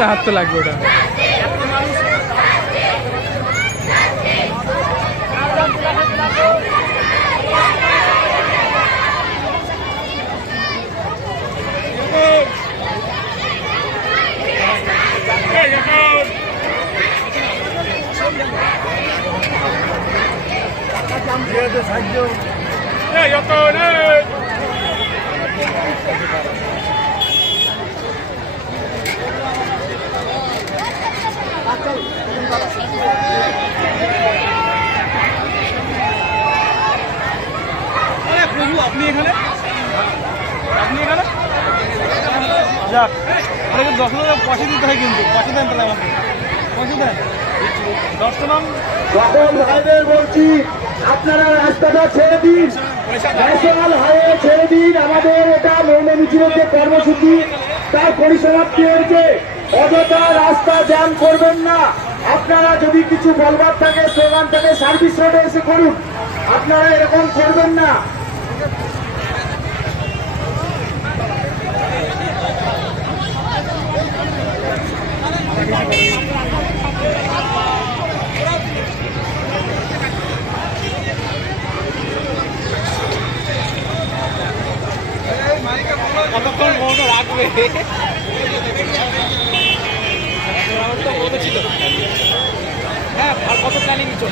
কিন্তু হাত তো লাগবে ওটা। আপনি এখানে যাক, 10,000 পয়সা দিতে হয়, কিন্তু পয়সা দেন তাহলে আমাকে, পয়সা দেন। সকল ভাইদের বলছি আপনারা রাস্তাটা ছেড়ে দিন, ন্যাশনাল হাইওয়ে ছেড়ে দিন। আমাদের এটা মৌন মিছিলের যে কর্মসূচি তার পরিসমাপ্তি হয়েছে। অযথা রাস্তা জ্যাম করবেন না। আপনারা যদি কিছু বলবার থাকে, স্লোগান থাকে, সার্ভিস রোডে এসে করুন, আপনারা এরকম করবেন না। কতক্ষণ মৌন রাখবে? হ্যাঁ, আর কত প্ল্যানিং চলবে?